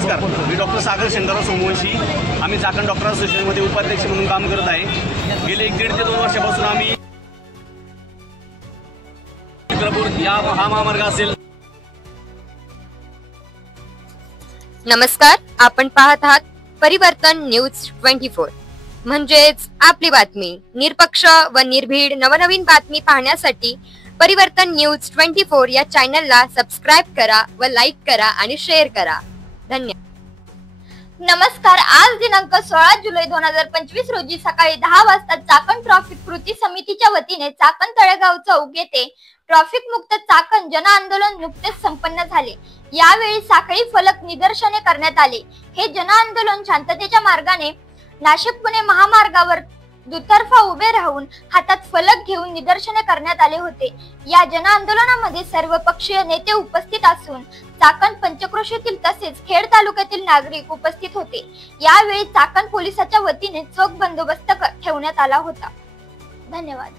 नमस्कार, मी डॉक्टर सागर शंकरराव सोमवंशी. आम्ही चाकण डॉक्टर असोसिएशनमध्ये उपाध्यक्ष म्हणून काम करत आहे. गेले 1.5 ते 2 वर्षापासून आम्ही हा महामार्ग असेल. नमस्कार, आपण पाहत आहात परिवर्तन न्यूज 24 म्हणजेच आपली बातमी. निरपक्ष व निर्भीड नवनवीन बातमी पाहण्यासाठी परिवर्तन न्यूज 24 या चॅनलला सबस्क्राइब करा व लाईक करा आणि शेअर करा. धन्यवाद. नमस्कार, आज दिनांक 16 जुलै 2025 रोजी सकाळी 10 वाजता चाकण ट्रॅफिक कृती समितीच्या वतीने चाकण तळेगाव चौक येथे ट्रॅफिक मुक्त चाकण जन आंदोलन नुकतेच संपन्न झाले. यावेळी साखळी फलक निदर्शने करण्यात आले. हे जन आंदोलन शांततेच्या मार्गाने नाशिक पुणे महामार्गावर दुतर्फा उभे राहून हातात फलक घेऊन निदर्शने करण्यात आले होते. या जन आंदोलनामध्ये सर्व पक्षीय नेते उपस्थित असून चाकण पंचक्रोशीतील तसेच खेड तालुक्यातील नागरिक उपस्थित होते. यावेळी चाकण पोलिसाच्या वतीने चोख बंदोबस्त ठेवण्यात आला होता. धन्यवाद.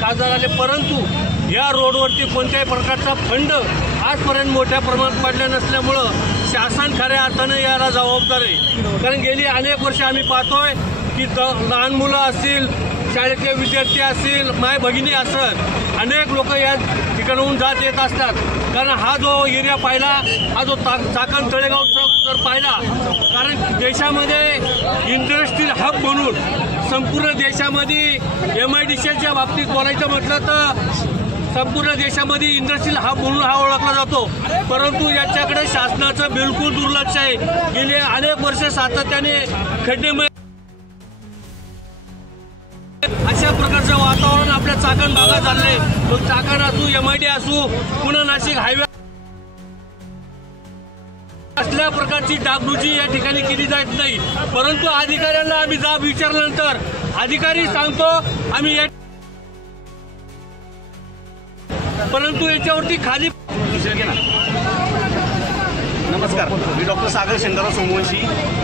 खासदार आले, परंतु या रोडवरती कोणत्याही प्रकारचा फंड आजपर्यंत मोठ्या प्रमाणात पडला नसल्यामुळं शासन खऱ्या अर्थानं याला जबाबदार आहे. कारण गेली अनेक वर्षे आम्ही पाहतोय की लहान मुलं असतील, शाळेतले विद्यार्थी असतील, माय भगिनी असतील, अनेक लोक या ठिकाणाहून जात येत असतात. कारण हा जो एरिया पाहिला, हा जो चाकण तळेगाव चौक जर पाहिला, कारण देशामध्ये इंडस्ट्रियल हब म्हणून संपूर्ण देशामध्ये MIDCच्या बाबतीत बोलायचं म्हटलं तर संपूर्ण देशामध्ये इंडस्ट्रियल हब म्हणून हा ओळखला जातो. परंतु याच्याकडे शासनाचं बिलकुल दुर्लक्ष आहे. गेले अनेक वर्ष सातत्याने खड्डेमय अशा प्रकारचं वातावरण आपल्या चाकण भागात झालंय. मग चाकण असू, MID असू, पुणे नाशिक हायवे असल्या प्रकारची डागडुजी या ठिकाणी केली जात नाही. परंतु अधिकाऱ्यांना आम्ही जाब विचारल्यानंतर अधिकारी सांगतो आम्ही परंतु याच्यावरती खाली दुसरं घे ना. नमस्कार, मी डॉक्टर सागर शांताराम सोमवंशी.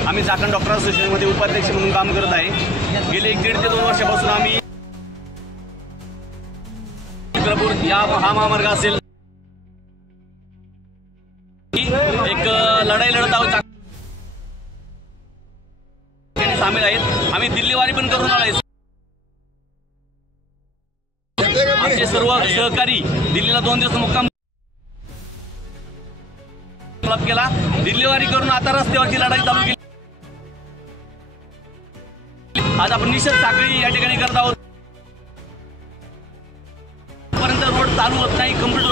आम्ही चाकण डॉक्टर असोसिएशनमध्ये उपाध्यक्ष म्हणून काम करत आहे. गेले 1.5 ते 2 वर्षापासून आम्ही हा महामार्ग असेल एक लढाई लढत आहोत. सामील आहेत. आम्ही दिल्लीवारी पण करून आलोय. आमचे सर्व सहकारी दिल्लीला 2 दिवस मुक्काम केला. दिल्लीवारी करून आता रस्त्यावरची लढाई चालू केली. आज आपण निषेध साखळी या ठिकाणी करत आहोत. पर्यंत रोड चालू होत नाही, कंप्लीट